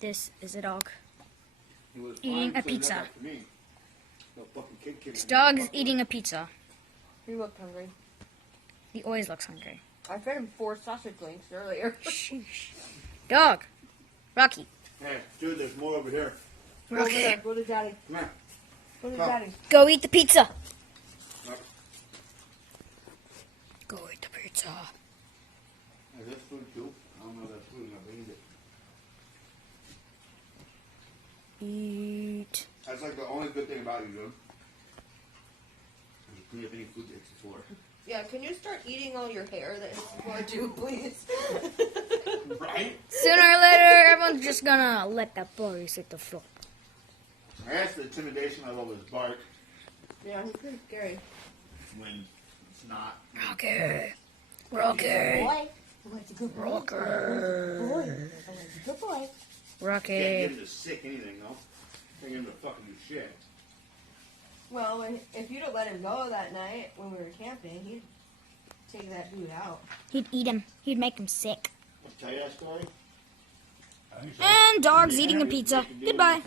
This is a dog. He was Eating fine a cleaning pizza. up after me. No fucking kid came This in. dog is Fuck eating a pizza. He looked hungry. He always looks hungry. I fed him 4 sausage links earlier. Sheesh. Dog. Rocky. Hey, dude, there's more over here. Go over Rocky. there. Go to daddy. Come here. Go to Come. daddy. Go eat the pizza. Look. Go eat the pizza. Is this food too? I don't know if that's food enough. I need it. Eat. That's like the only good thing about you, dude. You clean up any food that's the floor. Yeah, can you start eating all your hair that is before too, please? Right? Sooner or later, everyone's just gonna let that boy hit the floor. That's the intimidation I love is bark Yeah, he's pretty scary. when it's not. Rocky. Rocky. Boy. What's a good boy? Rocky. What's a good boy? Can't get Rocky. him to sick anything, though. Can't get him to fucking do shit. Well, if you'd have let him go that night when we were camping, he'd take that dude out. He'd eat him. He'd make him sick. I'll tell you that story. And dog's eating a pizza. Goodbye.